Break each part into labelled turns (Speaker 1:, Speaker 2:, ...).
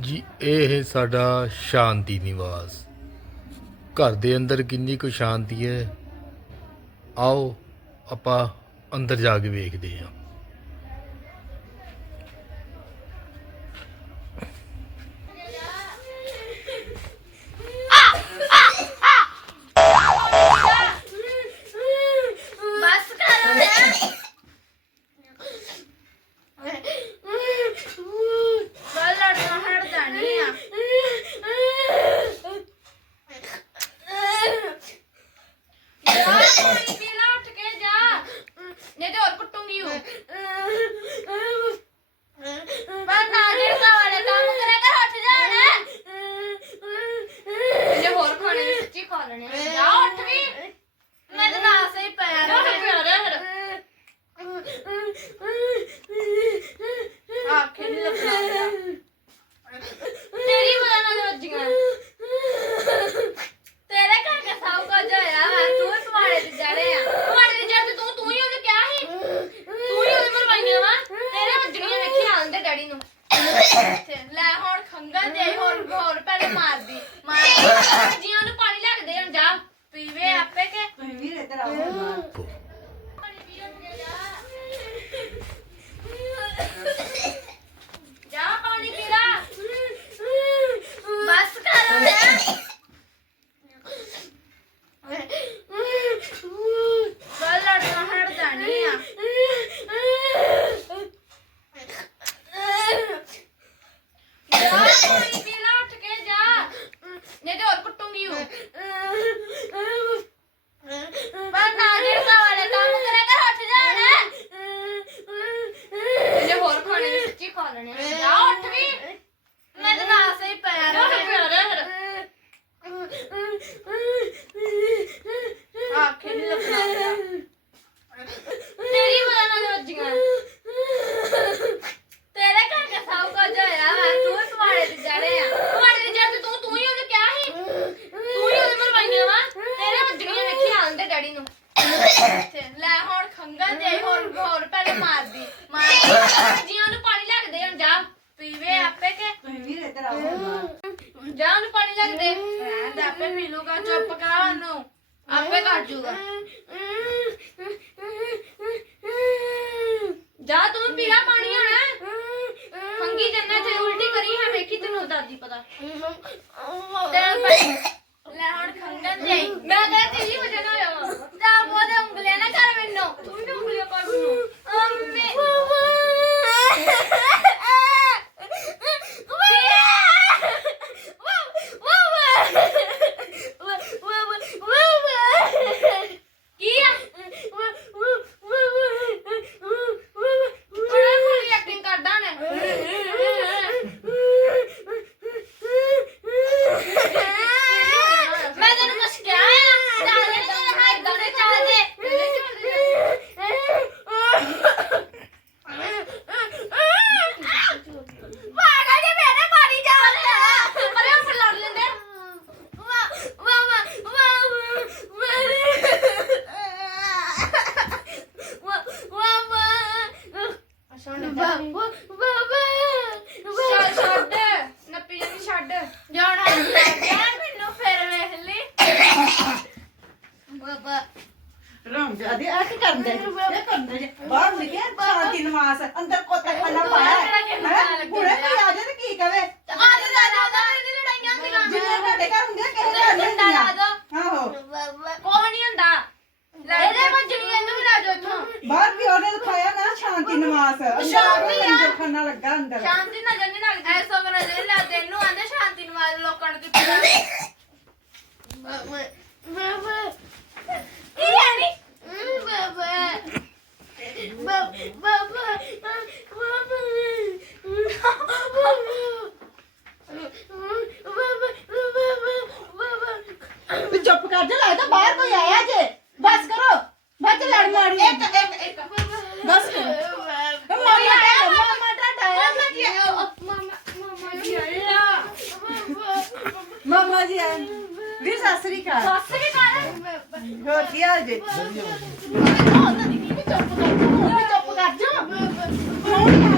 Speaker 1: ਜੀ, ਇਹ ਹੈ ਸਾਡਾ ਸ਼ਾਂਤੀ ਨਿਵਾਸ। ਘਰ ਦੇ ਅੰਦਰ ਕਿੰਨੀ ਕੁ ਸ਼ਾਂਤੀ ਹੈ? ਆਓ, ਆਪਾਂ ਅੰਦਰ ਜਾ ਕੇ ਵੇਖਦੇ ਹਾਂ।
Speaker 2: fazla. Ben
Speaker 3: ਰੰਗ ਅਦੇ ਆ ਕੀ ਕਰਦਾ? ਇਹ ਕਰਦਾ ਜੇ। ਬਾਹਰ ਲਿਖਿਆ ਸ਼ਾਂਤੀ ਨਮਾਜ਼ ਅੰਦਰ ਕੋਤਾ ਖਾਨਾ ਪਾਇਆ। ਹੈ? ਪੂਰੇ ਕੋਈ ਆ? ਜਾ ਤੇ ਕੀ ਕਵੇ?
Speaker 2: ਆਦੇ ਦਾ ਦਾਦਾ ਦੀ ਲੜਾਈਆਂ ਹੁੰਦੀਆਂ।
Speaker 3: ਜਿੰਨੇ ਤੁਹਾਡੇ ਘਰ ਹੁੰਦੀਆਂ? ਕਿਸੇ ਘਰ ਨਹੀਂ ਹੁੰਦੀਆਂ ਆਹੋ।
Speaker 2: ਕੋਹ ਨਹੀਂ ਹੁੰਦਾ। ਇਹਦੇ ਵੱਜਣੀਆਂ ਨੂੰ ਨਾ ਜੋ ਇੱਥੋਂ।
Speaker 3: ਬਾਹਰ ਵੀ ਉਹਨੇ ਦਿਖਾਇਆ ਨਾ ਸ਼ਾਂਤੀ ਨਮਾਜ਼
Speaker 2: ਸ਼ਾਂਤੀ
Speaker 3: ਅੰਦਰ ਖਾਨਾ ਲੱਗਾ ਅੰਦਰ।
Speaker 2: ਸ਼ਾਂਤੀ ਨਜ਼ਰ ਨਹੀਂ ਲੱਗਦੀ। ਐਸੋ ਬਣਾ ਲੈ ਲਾ ਤੈਨੂੰ ਆਂਦੇ ਸ਼ਾਂਤੀ ਨਮਾਜ਼ ਲੋਕਾਂ ਨੂੰ ਕਿੱਥੇ 来的。哦，那你你叫不到，我叫不到，这不不不不容易。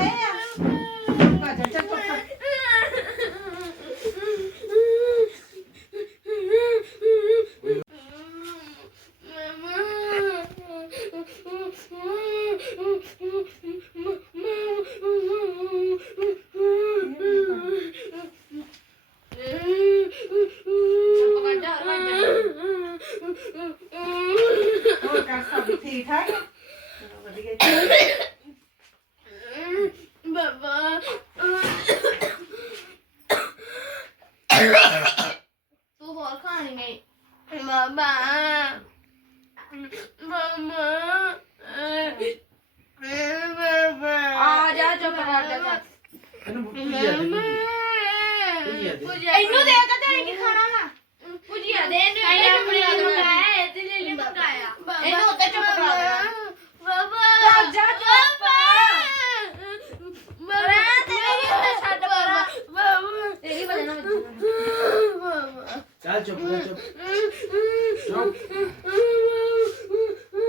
Speaker 2: ਬਾਬਾ
Speaker 4: ਚੱਲ ਚੁੱਪ ਕਰ ਚੁੱਪ।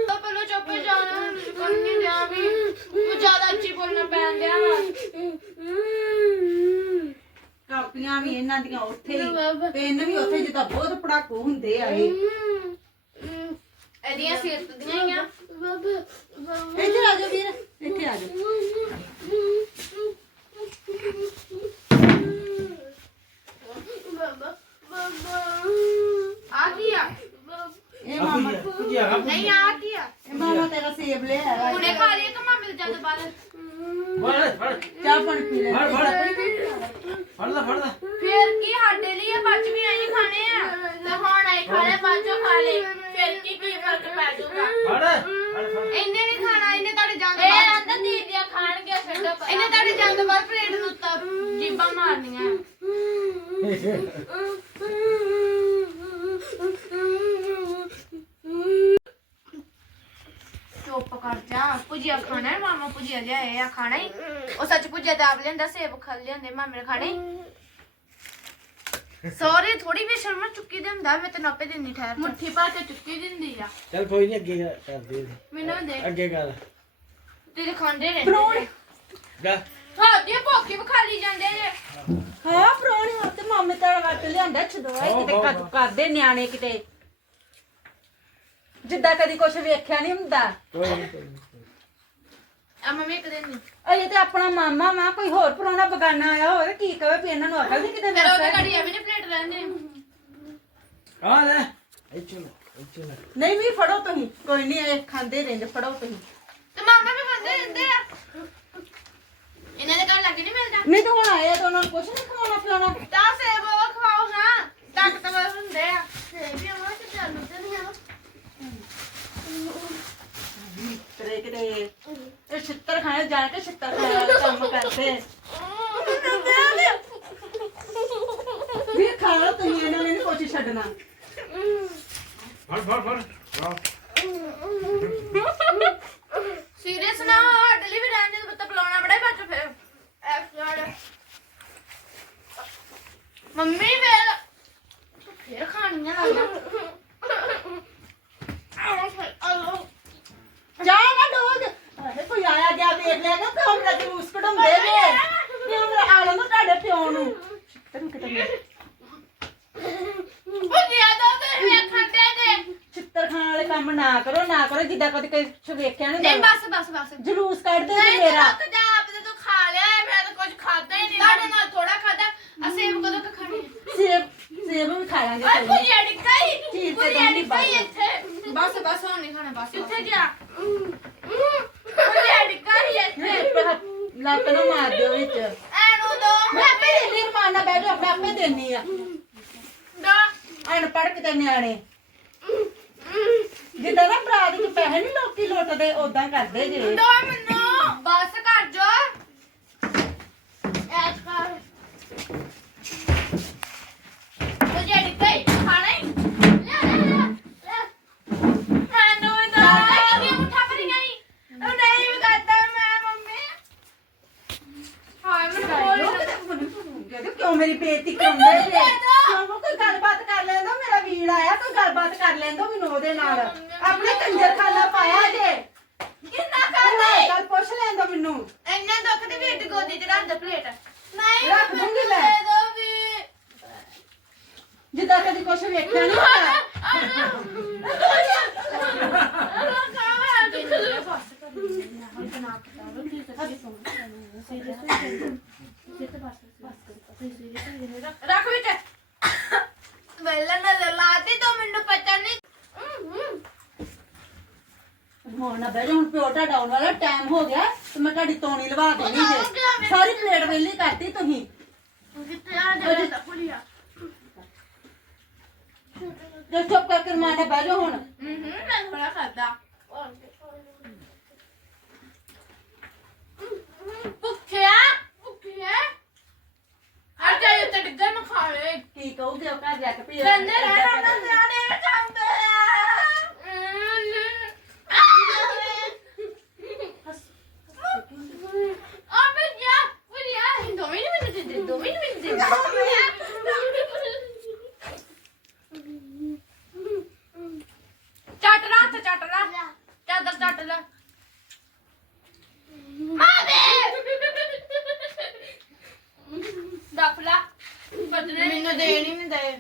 Speaker 2: ਤਾਂ ਪਹਿਲਾਂ ਚੁੱਪ ਹੀ ਜਾਣਾ ਕਰਨੀ ਜਾ ਵੀ। ਉਹ ਜ਼ਿਆਦਾ ਅੱਛੀ ਬੋਲਣਾ ਪੈਣ ਦਿਆ ਵਾ।
Speaker 3: ਕਾਪੀਆਂ ਵੀ ਇਹਨਾਂ ਦੀਆਂ ਉੱਥੇ ਹੀ। ਪੈਨ ਵੀ ਉੱਥੇ ਜਿੱਦਾਂ ਬਹੁਤ ਪੜਾਕੂ ਹੁੰਦੇ ਆ ਇਹ
Speaker 2: ਇਹਦੀਆਂ ਸਿਰਤ ਦੀਆਂ ਹੀ ਆ
Speaker 3: ਇੱਥੇ ਆ ਜਾ ਵੀਰ ਇੱਥੇ ਆ ਜਾ
Speaker 2: ਆ ਕੀ ਆ
Speaker 3: ਇਹ ਮਾਮਾ
Speaker 4: ਭੁਜਿਆ ਖਾ
Speaker 2: ਨਹੀਂ ਆ ਕੀ ਆ
Speaker 3: ਇਹ ਮਾਮਾ ਤੇਰਾ ਸੇਬ ਲਿਆ ਹੈ
Speaker 2: ਹੁਣੇ ਖਾ ਲਈ ਕਿ ਮਾਮੇ ਦੇ ਜਦ ਬਾਅਦ
Speaker 4: ਫੜ ਫੜ
Speaker 3: ਚਾਹ ਪਾਣੀ ਪੀ ਲੈ
Speaker 4: ਫੜ ਫੜ ਫੜ ਲੈ ਫੜ ਲੈ
Speaker 2: ਫਿਰ ਕੀ ਸਾਡੇ ਲਈ ਇਹ ਬੱਚ ਵੀ ਆਈ ਖਾਣੇ ਆ ਤੇ ਹੁਣ ਆਈ ਖਾ ਲੈ ਬਾਚੋ ਖਾ ਲੈ ਫਿਰ ਕੀ ਕੋਈ ਫ਼ਰਕ ਪੈ ਜਾਊਗਾ
Speaker 4: ਫੜ ਫੜ ਫੜ
Speaker 2: ਇਹਨੇ ਨਹੀਂ ਖਾਣਾ ਇਹਨੇ ਤੁਹਾਡੇ ਜਾਂਦੇ ਇਹ ਅੰਦਰ ਦੀਦੀਆਂ ਖਾਣਗੇ ਛੱਡੋ ਇਹਨੇ ਤੁਹਾਡੇ ਜਾਂਦੇ ਬਾਅਦ ਪਲੇਟ ਨੂੰ ਤਾਂ ਜੀਬਾਂ ਮਾਰਨੀਆਂ ਚੁੱਪ ਕਰ ਜਾ। ਭੁਜੀਆ ਖਾਣਾ ਹੈ ਮਾਮਾ ਭੁਜੀਆ ਲਿਆਏ ਆ ਖਾਣਾ ਹੀ। ਉਹ ਸੱਚ ਭੁਜੀਆ ਤਾਂ ਆਪ ਲੈਂਦਾ ਸੇਬ ਖਾ ਲਿਆਂਦੇ ਮਾਮੇ ਨੇ ਖਾਣੇ ਸੌਰੀ ਥੋੜੀ ਵੀ ਸ਼ਰਮਾ ਚੁੱਕੀ ਦੇ ਹੁੰਦਾ ਮੈਂ ਤੈਨੂੰ ਆਪੇ ਦਿੰਦੀ ਠਹਿਰ ਮੁੱਠੀ ਭਰ ਕੇ ਚੁੱਕੀ ਦਿੰਦੀ ਆ।
Speaker 4: ਚੱਲ ਕੋਈ ਨਹੀਂ ਅੱਗੇ ਕਰ ਦੇ
Speaker 2: ਮੈਨੂੰ ਦੇ।
Speaker 4: ਅੱਗੇ ਕਰ
Speaker 2: ਤੇਰੇ ਖਾਂਦੇ ਰਹਿੰਦੇ
Speaker 4: ਜਾ।
Speaker 2: ਹਾਂ ਦੀ ਭੁੱਖੀ ਵਿਖਾਲੀ ਜਾਂਦੇ ਜੇ।
Speaker 3: ਹਾਂ ਪ੍ਰਾਣੀ ਹਾਂ ਤੇ ਮਾਮੇ ਤੇਰਾ ਵੱਟ ਲਿਆਂਦਾ ਛਦੋਏ ਕਿਤੇ ਕੱਦ ਕਰਦੇ ਨਿਆਣੇ ਕਿਤੇ। ਜਿੱਦਾਂ ਕਦੀ ਕੁਝ ਵੇਖਿਆ ਨਹੀਂ ਹੁੰਦਾ।
Speaker 4: ਕੋਈ ਨਹੀਂ ਕੋਈ ਨੀ।
Speaker 2: ਆ ਮੰਮੀ ਇੱਕ ਦਿਨ ਨਹੀਂ
Speaker 3: ਅਜੇ ਤੇ ਆਪਣਾ ਮਾਮਾ ਵਾ ਕੋਈ ਹੋਰ ਪ੍ਰਾਹੁਣਾ ਬਗਾਨਾ ਆਇਆ ਹੋਵੇ ਕੀ ਕਵੇ ਵੀ ਇਹਨਾਂ ਨੂੰ ਅਕਲ ਨਹੀਂ ਕਿਤੇ
Speaker 2: ਫਿਰ ਉਹਦੇ
Speaker 3: ਵਰਤਿਆ।
Speaker 2: ਘੜੀ ਐਵੇਂ ਨੇ ਪਲੇਟ ਰਹਿੰਦੇ?
Speaker 4: ਆ ਲੈ ਇੱਥੇ ਲੈ ਇੱਥੇ ਲੈ।
Speaker 3: ਨਹੀਂ ਵੀ ਫੜੋ ਤੁਸੀਂ। ਕੋਈ ਨਹੀਂ ਇਹ ਖਾਂਦੇ ਰਹਿੰਦੇ ਫੜੋ ਤੁਸੀਂ।
Speaker 2: ਤੇ ਮਾਮਾ ਵੀ ਖਾਂਦੇ ਰਹਿੰਦੇ ਆ? ਇਹਨਾਂ ਦੇ ਘਰ ਲੱਗੇ ਨਹੀਂ ਮਿਲਦਾ?
Speaker 3: ਨਹੀਂ ਤਾਂ ਹੁਣ ਆਏ ਆ ਤਾਂ ਉਹਨਾਂ ਨੂੰ ਕੁਝ ਨਹੀਂ ਖਵਾਉਣਾ ਪਿਲਾਉਣਾ।
Speaker 2: ਤਾਂ ਸੇਬ ਉਹ ਖਵਾਓ ਹਾਂ ਤਾਕਤਵਰ ਹੁੰਦੇ ਆ। ਸੇਬ ਵੀ ਉਹਨਾਂ ਚ ਚਾਲੂ ਤੇ ਨਹੀਂ ਆ
Speaker 3: ਤੇਰੇ ਕਿਤੇ ਇਹ ਛਿੱਤਰ ਖਾਣੇ ਜਾ ਕੇ ਛਿੱਤਰ ਖਾਣ ਵਾਲਾ ਕੰਮ ਕਰਦੇ। ਵੀ ਖਾ ਲਓ ਤੁਸੀਂ ਇਹਨਾਂ ਨੇ ਨਹੀਂ ਕੁਝ ਛੱਡਣਾ।
Speaker 4: ਫੜ ਫੜ ਫੜ ਵਾਹ
Speaker 2: ਸੀਰੀਅਸ ਨਾ ਹੋ ਸਾਡੇ ਲਈ ਵੀ ਰਹਿਣ ਦੇ ਬੱਤਾ ਬੁਲਾਉਣਾ ਬੜਾ ਹੀ ਬੱਚ ਫਿਰ ਐਫ ਮੰਮੀ ਫੇਰ ਫੇਰ ਖਾਣੀਆਂ ਲੱਗਦਾ
Speaker 3: ਜਾ ਨਾ ਡੋਗ ਅਰੇ ਕੋਈ ਆਇਆ ਗਿਆ ਵੇਖ ਲਿਆ ਨਾ ਪਿਓ ਮੇਰਾ ਜਲੂਸ ਕਢਾਉਂਦੇ ਵੇ ਪਿਓ ਮੇਰਾ ਆ ਲੈਂਦਾ ਤੁਹਾਡੇ ਪਿਓ ਨੂੰ। ਤੈਨੂੰ ਕਿਤੇ ਨਹੀਂ
Speaker 2: ਉਹ ਜ਼ਿਆਦਾ ਤੇ ਵੇਖਣ ਦੇ ਦੇ
Speaker 3: ਛਿੱਤਰ ਖਾਣ ਵਾਲੇ ਕੰਮ ਨਾ ਕਰੋ ਨਾ ਕਰੋ ਜਿੱਦਾਂ ਕਦੇ ਕੋਈ ਵੇਖਿਆ ਨਹੀਂ
Speaker 2: ਬਸ ਬਸ ਬਸ।
Speaker 3: ਜਲੂਸ ਕੱਢਦੇ ਨੇ
Speaker 2: ਨਹੀਂ
Speaker 3: ਮੇਰਾ।
Speaker 2: ਤੂੰ ਜਾ ਆਪਦੇ ਤੋਂ ਖਾ ਲਿਆ ਹੈ, ਮੈਂ ਤਾਂ ਕੁਝ ਖਾਦਾ ਹੀ ਨਹੀਂ। ਤੁਹਾਡੇ ਨਾਲ ਥੋੜਾ ਖਾਦਾ ਅਸੇਬ ਕਦੋਂ ਕ ਖਾਣੀ
Speaker 3: ਸੇਬ ਸੇਬ ਵੀ ਖਾ ਲਾਂਗੇ ਨੀ।
Speaker 2: ਡਿੱਕਾਈ
Speaker 3: ਬਸ।
Speaker 2: ਇੱਥੇ। ਬਸ ਬਸ ਹੁਣ ਨਹੀਂ ਖਾਣਾ ਬਸ ਕਿੱਥੇ
Speaker 3: ਲੱਤ ਨੂੰ ਮਾਰ ਦਿਓ ਵਿੱਚ
Speaker 2: ਐਨੂੰ ਦੋ
Speaker 3: ਮੈਂ ਆਪੇ ਦੇਣੀ ਰਮਾਨ ਨਾਲ ਬੈਠੋ ਮੈਂ ਆਪੇ ਦੇਣੀ ਆ
Speaker 2: ਦੋ
Speaker 3: ਅਨਪੜ੍ਹ ਕਿਤੇ ਨਿਆਣੇ ਜਿੱਦਾਂ ਨਾ ਬਰਾਤ ਚ ਪੈਸੇ ਨਹੀਂ ਲੋਕੀ ਲੁੱਟਦੇ ਉਦਾਂ ਕਰਦੇ ਜੇ
Speaker 2: ਦੋ ਮੈਨੂੰ ਬਸ ਕਰ ਜੋ। ਐਸ ਕਰ ਭੁਜੀਆ ਡਿੱਕਾਈ ਖਾਣਾ ਹੀ ਲੈ ਲੈ ਲੈ ਲੈ ਮੈਨੂੰ ਦੋ ਕਿੰਨੀ ਮੁੱਠਾ ਭਰੀ ਗਈ ਉਹ ਨਹੀਂ ਬਤਾਤਾ ਮੈਂ ਮੰਮੀ ਹਾਏ ਮੈਨੂੰ ਬੋਲ
Speaker 3: ਕਹਿੰਦੇ ਕਿਉਂ ਮੇਰੀ ਬੇਇੱਜ਼ਤੀ ਕਰਾਉਂਦੇ ਜੇ ਕਿਉਂ ਕੋਈ ਗੱਲਬਾਤ ਕਰ ਲੈਂਦਾ ਮੇਰਾ ਵੀਰ ਆਇਆ ਕੋਈ ਗੱਲਬਾਤ ਕਰ ਲੈਂਦਾ ਮੈਨੂੰ ਉਹਦੇ ਨਾਲ ਆਪਣੇ ਕੰਜਰ ਖਾਨਾ ਪਾਇਆ ਜੇ
Speaker 2: ਕਿੰਨਾ
Speaker 3: ਕੋਈ ਗੱਲ ਪੁੱਛ ਲੈਂਦਾ ਮੈਨੂੰ
Speaker 2: ਇੰਨਾ ਦੁੱਖ ਦੀ ਵੀ ਗੋਦੀ ਚ ਰੱਖ ਦੇ ਪਲੇਟ ਨਹੀਂ
Speaker 3: ਰੱਖ ਦੂੰਗੀ ਮੈਂ।
Speaker 2: ਦੇ ਦੋ ਵੀ
Speaker 3: ਜਿੱਦਾਂ ਕਦੀ ਕੁਝ ਵੇਖਿਆ ਨਹੀਂ ਹੁੰਦਾ ਭਤੀਜੇ ਨੇ
Speaker 2: ਰੱਖ ਰੱਖ ਵਿੱਚ। ਵੇਲਣ ਨਜ਼ਰ ਲਾਤੀ ਤੋ ਮੈਨੂੰ ਪਤਾ ਨਹੀਂ।
Speaker 3: ਹੁਣ ਨਾ ਬਹਿ ਜਾ ਹੁਣ ਪਿਓਟਾ ਡਾਊਨ ਵਾਲਾ ਟਾਈਮ ਹੋ ਗਿਆ ਤੇ ਮੈਂ ਤੁਹਾਡੀ ਤੋਣੀ ਲਵਾ ਦੇਣੀ ਜੇ। ਸਾਰੀ ਪਲੇਟ ਵੇਲੀ ਕਰਤੀ ਤੁਸੀਂ।
Speaker 2: ਕਿੱਥੇ ਆ ਜਾ ਤਾਂ
Speaker 3: ਪੁਲੀਆ ਦੱਸੋ ਕਰਕੇ ਮਾਂ ਦਾ ਬਹਿ ਜਾ ਹੁਣ।
Speaker 2: ਹੂੰ ਹੂੰ ਮੈਂ ਥੋੜਾ ਖਾਦਾ ਡਿੱਗਾ
Speaker 3: ਕੀ ਕਹੂਗੇ ਉਹ ਘਰ ਜਾ ਕੇ ਪੀ
Speaker 2: ਗੰਦੇ ਰਹਿਣਾ ਨਾ ਸਿਆਣੇ ਚਾਹੁੰਦੇ ਆ ਬਈਆ ਬਈਆ ਦੋ ਮਿੰਟ ਮਿੰਟ ਦੇ ਦੋ ਮਿੰਟ ਮਿੰਟ ਦੇ ਚੱਟ ਲਾ ਹੱਥ ਚੱਟ ਲਾ ਚਾਦਰ ਚੱਟ ਲਾ ਮਾਵੇ ਦਫਲਾ ਬਦਲੇ ਮੈਨੂੰ ਦੇ ਨਹੀਂ ਦੇ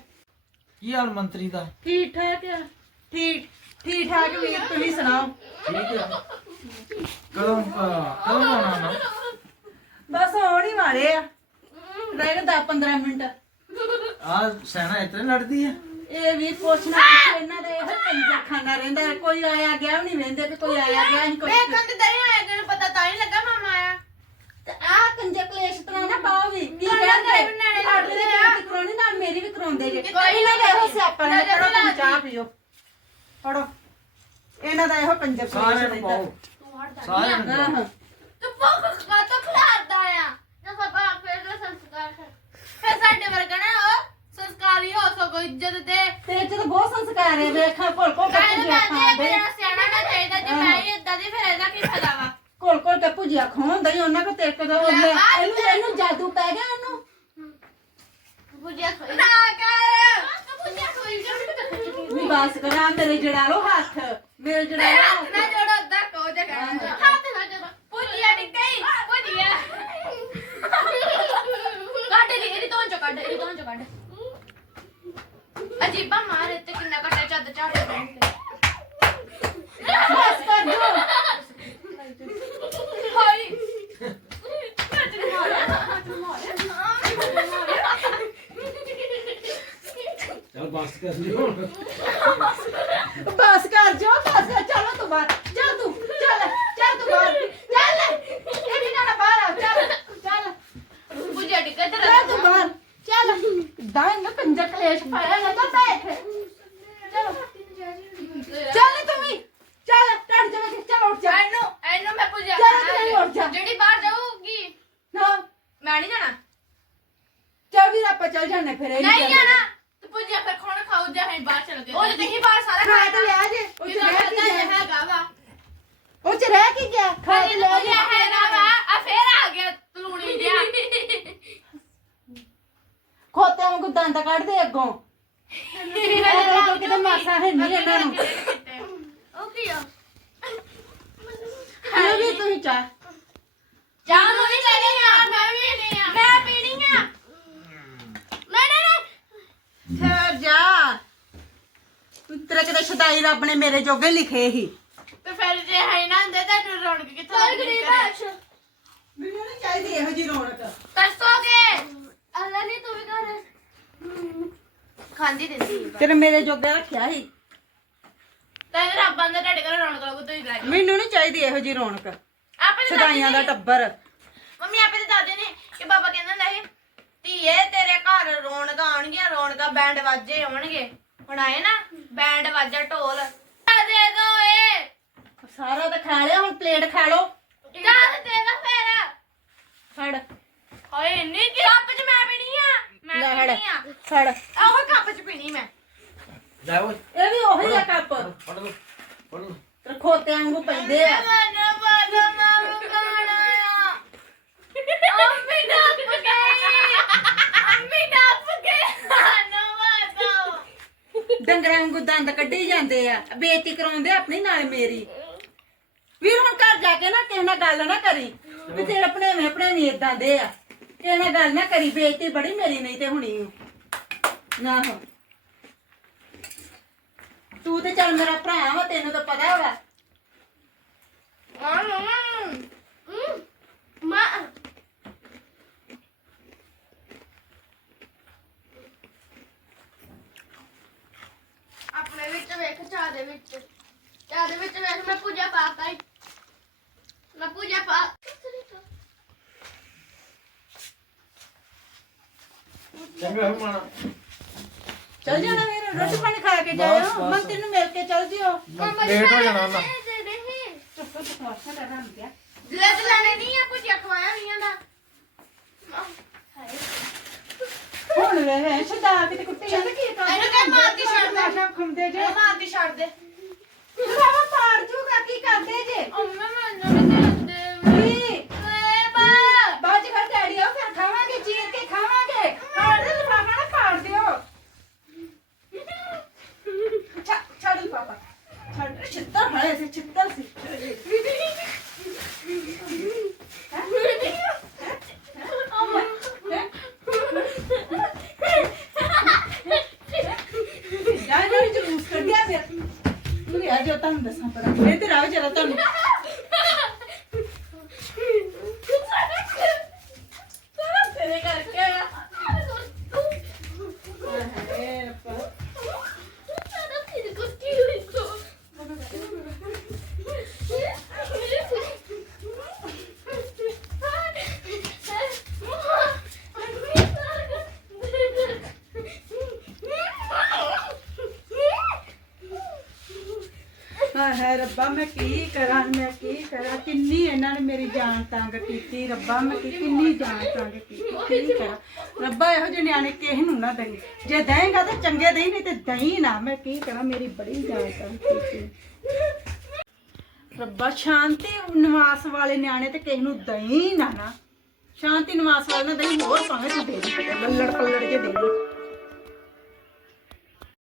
Speaker 4: ਕੀ ਹਾਲ ਮੰਤਰੀ ਦਾ।
Speaker 3: ਠੀਕ ਠਾਕ ਆ। ਠੀਕ ਠੀਕ ਠਾਕ ਵੀਰ ਤੁਸੀਂ ਸੁਣਾਓ?
Speaker 4: ਠੀਕ ਆ। ਕਦੋਂ ਅਹ, ਕਦੋਂ ਆਉਣਾ ਨਾ
Speaker 3: ਬਸ ਆਉਣ ਹੀ ਵਾਲੇ ਆ। ਰਹਿ ਗਏ 10 15 ਮਿੰਟ।
Speaker 4: ਆ ਸੈਨਾ ਇਤਨੇ ਲੜਦੀ ਆ?
Speaker 3: ਇਹ ਵੀ ਪੁੱਛਣਾ ਪੁੱਛੋ ਇਹਨਾਂ ਦਾ ਇਹੋ ਕੰਜਾ ਖਾਨਾ ਰਹਿੰਦਾ। ਹੈ। ਕੋਈ ਆਇਆ ਗਿਆ ਵੀ ਨਹੀਂ ਵੇਂਦੇ ਵੀ ਕੋਈ ਆਇਆ ਗਿਆ ਨਹੀਂ ਕੋਈ
Speaker 2: ਮੈਂ ਕੰਦ ਦਹੀਂ ਆਇਆ ਤੈਨੂੰ ਪਤਾ ਤਾਂ ਹੀ ਲੱਗਾ ਮਾਮਾ
Speaker 3: ਤੇ ਆਹ ਕੰਜਾ ਕਲੇਸ਼ ਤਰ੍ਹਾਂ ਨਾ ਪਾਓ ਵੀ ਕੀ
Speaker 2: ਨਾਲੇ
Speaker 3: ਕਹਿੰਦੇ
Speaker 2: ਤੇਰੇ ਵੀ
Speaker 3: ਸਾਡੇ
Speaker 2: ਲੜਦੇ ਆ।
Speaker 3: ਕਰਾਉਣੀ ਨਾਲ ਮੇਰੀ ਵੀ ਕਰਾਉਂਦੇ ਜੇ।
Speaker 2: ਕੋਈ
Speaker 3: ਇਹਨਾਂ ਦਾ ਇਹੋ
Speaker 2: ਨਹੀਂ।
Speaker 3: ਸਿਆਪਾ ਨੇ ਪੜੋ ਤੁਸੀਂ ਚਾਹ ਪੀਓ। ਪੜੋ ਇਹਨਾਂ ਦਾ ਇਹੋ ਕੰਜਾ
Speaker 4: ਸਾਰਿਆਂ ਨੂੰ ਪਾਓ। ਸਾਰਿਆਂ ਨੂੰ। ਪਾਓ।
Speaker 3: ਹਾਂ
Speaker 2: ਤੂੰ ਭੁੱਖ ਕਾ ਤਾਂ ਖਲਾਰਦਾ ਆ। ਨਾ ਸਭਾ ਫਿਰ ਦਾ ਸੰਸਕਾਰ ਕਰ। ਫਿਰ ਸਾਡੇ ਵਰਗਾ ਨਾ ਉਹ ਸੰਸਕਾਰੀ ਹੋ ਸਕੋ ਇੱਜ਼ਤ ਦੇ।
Speaker 3: ਤੇਰੇ ਚ ਤਾਂ ਬਹੁਤ ਸੰਸਕਾਰ ਹੈ ਵੇਖਾਂ ਕੋਲ ਕੋਲ ਕੇ
Speaker 2: ਕਾਇਨ
Speaker 3: ਭੁਜੀਆ
Speaker 2: ਮੈਂ ਦੇ
Speaker 3: ਖਾਂਦੇ
Speaker 2: ਤੇਰਾ ਸਿਆਣਾ ਨਾ ਚਾਹੀਦਾ ਜੇ ਮੈਂ ਹੀ। ਇਦਾਂ ਦੀ ਫਿਰ ਇਹਦਾ ਕੀ ਫਾਇਦਾ ਵਾ?
Speaker 3: ਕੋਲ ਕੋਲ ਕੇ ਭੁਜੀਆ ਖਾਉਂਦਾ ਹੀ ਉਹਨਾਂ ਕੋ ਤੇ ਕਦਾ ਉਹਨੇ
Speaker 2: ਲੈ,
Speaker 3: ਇਹਨੂੰ ਇਹਨੂੰ ਜਾਦੂ ਪੈ ਗਿਆ ਇਹਨੂੰ
Speaker 2: ਬੁਝਿਆ ਖੋਈ ਨਾ ਕਰ। ਬੁਝਿਆ ਖੋਈ ਕਰ
Speaker 3: ਵੀ ਬਸ ਕਰਾਂ ਮੇਰੇ ਜੜਾ ਲੋ ਹੱਥ। ਮੇਰੇ ਜੜਾ ਲੋ
Speaker 2: ਹੱਥ ਨਾ ਜੋੜੋ ਅੱਧਾ ਕੋ ਜਾ ਕਹਿਣਾ ਹੱਥ ਨਾ ਜੋੜੋ। ਬੁਝਿਆ ਨਹੀਂ ਗਈ ਬੁਝਿਆ ਕੱਢ ਲਈ ਇਹਦੀ ਤੋਂ ਚੋ ਕੱਢ ਇਹਦੀ ਤੋਂ ਚੋ ਕੱਢ ਅਜੀਬਾ ਮਾਰ ਤੇ ਕਿੰਨਾ ਕੱਟਾ ਚੱਦ ਝਾੜੇ ਬੈਠ
Speaker 3: ਬਸ ਕਰ ਦੋ
Speaker 2: ਹਾਈ ਕੱਟ ਮਾਰਿਆ ਕੱਟ
Speaker 4: ਚੱਲ ਬਸ ਕਰ ਲਿਓ
Speaker 3: ਬਸ ਕਰ ਜੋ ਬਸ ਕਰ ਚਲੋ ਤੂੰ ਬਾਹਰ ਚੱਲ ਤੂੰ ਚੱਲ ਚੱਲ ਤੂੰ ਬਾਹਰ ਚੱਲ ਇਹਦੀ ਨਾਲ ਬਾਹਰ ਆ ਚੱਲ ਚੱਲ
Speaker 2: ਬੁਝਿਆ ਟਿਕਾ ਤੇ
Speaker 3: ਚੱਲ ਤੂੰ ਬਾਹਰ ਚੱਲ ਦਾਂ ਨਾ ਕੰਜਰ ਕਲੇਸ਼ ਪਾਇਆ ਨਾ ਤਾਂ ਬੈਠ ਚਲੋ ਚੱਲ ਤੂੰ ਵੀ ਚੱਲ ਟੜ ਜਾ ਕੇ ਚੱਲ ਉੱਠ ਜਾ
Speaker 2: ਐਨੂੰ ਐਨੂੰ ਮੈਂ ਪੁੱਜਿਆ
Speaker 3: ਚੱਲ ਤੂੰ ਨਹੀਂ ਉੱਠ ਜਾ।
Speaker 2: ਜਿਹੜੀ ਬਾਹਰ ਜਾਊਗੀ
Speaker 3: ਨਾ
Speaker 2: ਮੈਂ ਨਹੀਂ ਜਾਣਾ
Speaker 3: ਚੱਲ ਵੀ ਆਪਾਂ ਚੱਲ ਜਾਣੇ ਫਿਰ ਇਹ
Speaker 2: ਨਹੀਂ ਜਾਣਾ ਤੂੰ ਪੁੱਜਿਆ ਫਿਰ ਖਾਣਾ ਖਾਓ ਜਾ ਹੈ ਬਾਹਰ ਚਲ ਗਏ ਉਹ ਤੇ ਹੀ ਬਾਹਰ ਸਾਰਾ
Speaker 3: ਖਾ ਤੇ ਲਿਆ ਜੇ ਉਹ ਚ
Speaker 2: ਕਿਹਦਾ
Speaker 3: ਰਹਿ
Speaker 2: ਪਤਾ
Speaker 3: ਕੀ
Speaker 2: ਜੇ
Speaker 3: ਗਿਆ
Speaker 2: ਹੈਗਾ ਵਾ
Speaker 3: ਉਹ ਚ ਰਹਿ ਕੀ ਗਿਆ ਖਾ
Speaker 2: ਖਾਲੀ
Speaker 3: ਤੇ
Speaker 2: ਤੇ ਵਾ ਤਲੂਣੀ ਜਿਹਾ
Speaker 3: ਖੋਤੇ ਵਾਂਗੂ ਦੰਦ ਕੱਢਦੇ ਅੱਗੋਂ। ਇਹ ਕਿਤੇ ਮਾਸਾ ਹੈ ਨਹੀਂ? ਇਹਨਾਂ ਨੂੰ।
Speaker 2: ਉਹ ਕੀ ਆ?
Speaker 3: ਇਹ ਵੀ ਤੁਸੀਂ ਚਾਹ।
Speaker 2: ਚਾਹ ਨੂੰ ਨਹੀਂ ਲੈਣੀ ਆ। ਮੈਂ ਵੀ ਨਹੀਂ ਆ। ਮੈਂ ਪੀਣੀ ਆ। ਨਹੀਂ ਨਹੀਂ
Speaker 3: ਠਹਿਰ ਜਾ। ਤੇਰੇ ਕਿਤੇ ਸ਼ਦਾਈ ਰੱਬ ਨੇ ਮੇਰੇ ਜੋਗੇ ਲਿਖੇ ਸੀ।
Speaker 2: ਤੇ ਫਿਰ ਜੇ ਹੈ ਨਾ ਹੁੰਦੇ ਤਾਂ ਤੂੰ ਰੌਣਕ ਕਿੱਥੋਂ ਲੱਗਣੀ ਕਰੇ?
Speaker 3: ਮੈਨੂੰ ਨਹੀਂ ਚਾਹੀਦੀ ਇਹੋ ਜੀ ਰੌਣਕ।
Speaker 2: ਤਰਸੋਗੇ? ਅੱਲਾ ਨੇ ਤੂੰ ਵੀ ਕਰ ਖਾਂਦੀ ਦਿੰਦੀ
Speaker 3: ਤੇਰੇ ਮੇਰੇ ਜੋਗਾ ਰੱਖਿਆ ਸੀ।
Speaker 2: ਤਾਂ ਰੱਬਾਂ ਦੇ ਤੁਹਾਡੇ ਘਰ ਰੌਣਕ ਲੱਗੂ ਤੁਸੀਂ ਲੈ
Speaker 3: ਮੈਨੂੰ ਨਹੀਂ ਚਾਹੀਦੀ ਇਹੋ ਜੀ ਰੌਣਕ।
Speaker 2: ਆਪੇ
Speaker 3: ਸ਼ਦਾਈਆਂ ਦਾ
Speaker 2: ਨੇ-
Speaker 3: ਟੱਬਰ।
Speaker 2: ਮੰਮੀ ਆਪੇ ਤੇ ਦਾਦੇ ਨੇ ਕਿ ਬਾਬਾ ਕਹਿੰਦਾ ਹੁੰਦਾ ਸੀ ਧੀਏ ਤੇਰੇ ਘਰ ਰੌਣਕਾਂ ਆਉਣਗੀਆਂ ਰੌਣਕਾਂ ਬੈਂਡ ਵਾਜੇ ਆਉਣਗੇ। ਹੁਣ ਆਏ ਨਾ ਬੈਂਡ ਵਾਜਾ ਢੋਲ। ਦੇ ਦੋ ਏ
Speaker 3: ਸਾਰਾ ਤਾਂ ਖਾ ਲਿਆ ਹੁਣ ਪਲੇਟ ਖਾ ਲਓ।
Speaker 2: ਚੱਲ ਦੇ ਫੇਰ।
Speaker 3: ਫੜ
Speaker 2: ਹਾਏ ਇੰਨੀ ਕਿ ਕੱਪ 'ਚ ਮੈਂ ਪੀਣੀ ਆ? ਮੈਂ
Speaker 3: ਲੈ ਫੜ
Speaker 2: ਪੀਣੀ ਆ।
Speaker 3: ਫੜ
Speaker 2: ਆਹੋ ਕੱਪ 'ਚ ਪੀਣੀ ਮੈਂ।
Speaker 4: ਲੈ ਓਏ।
Speaker 3: ਇਹ ਵੀ ਉਹੀ ਆ ਕੱਪ।
Speaker 4: ਫੜ ਲਓ ਫੜ। ਲਓ
Speaker 3: ਤੇ ਖੋਤੇ ਵਾਂਗੂ ਪੈਂਦੇ ਆ।
Speaker 2: ਮਨ ਬਾਦਾ ਮਾਰੂ ਗਾਣਾ ਆ। ਅੰਮੀ ਡੱਪ ਗਈ ਅੰਮੀ ਡੱਪ ਗਈ ਨਾ ਵਾਦਾ
Speaker 3: ਡੰਗਰਾਂ ਵਾਂਗੂ ਦੰਦ ਕੱਢੀ ਜਾਂਦੇ ਆ। ਬੇਇੱਜ਼ਤੀ ਕਰਾਉਂਦੇ ਆ ਆਪਣੀ ਨਾਲ ਮੇਰੀ। ਵੀਰ ਹੁਣ ਘਰ ਜਾ ਕੇ ਨਾ ਕਿਸੇ ਨਾਲ ਗੱਲ ਨਾ ਕਰੀ। ਵੀ ਤੇਰੇ ਆਪਣੇ ਆਪਣੇ ਵੀ ਇਦਾਂ ਦੇ ਆ। ਕਿਸੇ ਨਾਲ ਗੱਲ ਨਾ ਕਰੀ, ਬੇਇੱਜ਼ਤੀ ਬੜੀ ਮੇਰੀ ਨਹੀਂ ਤੇ ਹੁਣੀ ਓ। ਨਾ ਹੋ। ਤੂੰ ਤੇ ਚੱਲ ਮੇਰਾ ਭਰਾ ਵਾ, ਤੈਨੂੰ ਤਾਂ ਪਤਾ ਹੋਗਾ
Speaker 2: ਆਪਣੇ ਵਿੱਚ ਵੇਖ, ਚਾਹ ਦੇ ਵਿੱਚ। ਚਾਹ ਦੇ ਵਿੱਚ ਵੇਖ, ਮੈਂ ਪੂਜਾ ਪਾਤਾ ਹੀ ਮੈਂ ਪੂਜਾ ਪਾ
Speaker 4: ਹਮਾਣਾ
Speaker 3: ਚੱਲ ਜਾਣਾ ਫਿਰ ਰੋਟੀ ਪਾਣੀ ਖਾ ਕੇ ਜਾਇਓ। ਮੈਂ ਤੈਨੂੰ ਮਿਲ ਕੇ ਚੱਲ ਜਿਓ।
Speaker 1: ਲੇਟ ਹੋ ਜਾਣਾ ਨਾ।
Speaker 2: ਦੇ ਦੇ
Speaker 3: ਚੁੱਪ ਚੁੱਪ ਮਾਸਾ ਦਾ ਰੰਗ ਗਿਆ
Speaker 2: ਲੈ ਲੈਣੇ ਨਹੀਂ ਆ ਕੁਝ ਖਵਾਇਆ ਨਹੀਂ ਆਂਦਾ
Speaker 3: ਹੁਣ ਵੇ ਵੇ ਛਦਾ ਕਿਤੇ ਕੁੱਤੇ ਜਾਂਦੇ ਕੀ ਕਰ
Speaker 2: ਇਹਨੂੰ ਕਹਿ ਮਾਰ ਕੇ ਛੱਡ ਦੇ।
Speaker 3: ਮਾਸ਼ਾ ਖੁੰਦੇ ਜੇ
Speaker 2: ਮਾਰ ਕੇ ਛੱਡ ਦੇ।
Speaker 3: ਬਾਬਾ ਪਾੜ ਜੂਗਾ ਕੀ ਕਰਦੇ ਜੇ?
Speaker 2: ਅੰਮਾ ਮੈਨੂੰ ਨਹੀਂ ਦੇ
Speaker 3: ਕੀ
Speaker 2: ਏ ਬਾ
Speaker 3: ਬਾਜ ਘਰ ਡੈਡੀ ਆ ਫਿਰ ਖਾਵਾਂਗੇ ਚੀਰ ਕੇ ਖਾਵਾਂਗੇ ਪਾੜ ਦੇ ਲਿਫਾਫਾ ਨਾ ਪਾੜ ਦਿਓ ਛੱਡ ਛੱਡ ਲਿਫਾਫਾ ਛੱਡ ਛਿੱਤਰ ਹੈ ਸੀ ਛਿੱਤਰ ਸੀ ਜਾ ਜਾ ਜਲੂਸ ਕੱਢਿਆ ਫਿਰ ਤੂੰ ਆ ਜੋ ਤੁਹਾਨੂੰ ਦੱਸਾਂ ਪਰ ਮੈਂ ਤੇ ਰਾਹ ਜਰਾ ਤੁਹਾਨੂੰ
Speaker 2: ਤੇਰੇ ਕਰਕੇ ਆ
Speaker 3: ਹੈ ਰੱਬਾ ਹੈ ਰੱਬਾ, ਮੈਂ ਕੀ ਕਰਾਂ, ਮੈਂ ਕੀ ਕਰਾਂ? ਕਿੰਨੀ ਇਹਨਾਂ ਨੇ ਮੇਰੀ ਜਾਨ ਤੰਗ ਕੀਤੀ, ਰੱਬਾ, ਮੈਂ ਕੀ- ਕਿੰਨੀ ਜਾਨ ਤੰਗ ਕੀਤੀ, ਕੀ ਕਰਾਂ? ਰੱਬਾ, ਇਹੋ ਜਿਹੇ ਨਿਆਣੇ ਕਿਸੇ ਨੂੰ ਨਾ ਦੇਈ ਜੇ ਦੇਂਗਾ ਤਾਂ ਚੰਗੇ ਦੇਈ, ਨਹੀਂ ਤੇ ਦਈ ਨਾ। ਮੈਂ ਕੀ ਕਰਾਂ? ਮੇਰੀ ਬੜੀ ਜਾਨ ਤੰਗ ਕੀਤੀ। ਰੱਬਾ, ਸ਼ਾਂਤੀ ਨਿਵਾਸ ਵਾਲੇ ਨਿਆਣੇ ਤੇ ਕਿਸੇ ਨੂੰ ਦਈ ਨਾ ਨਾ। ਸ਼ਾਂਤੀ ਨਿਵਾਸ ਵਾਲੇ ਨਾ ਦਈ, ਹੋਰ ਭਾਵੇਂ ਤੂੰ ਦੇ ਦੇ ਲੱਲੜ ਪੱਲੜ ਜੇ ਦੇ ਦੇ।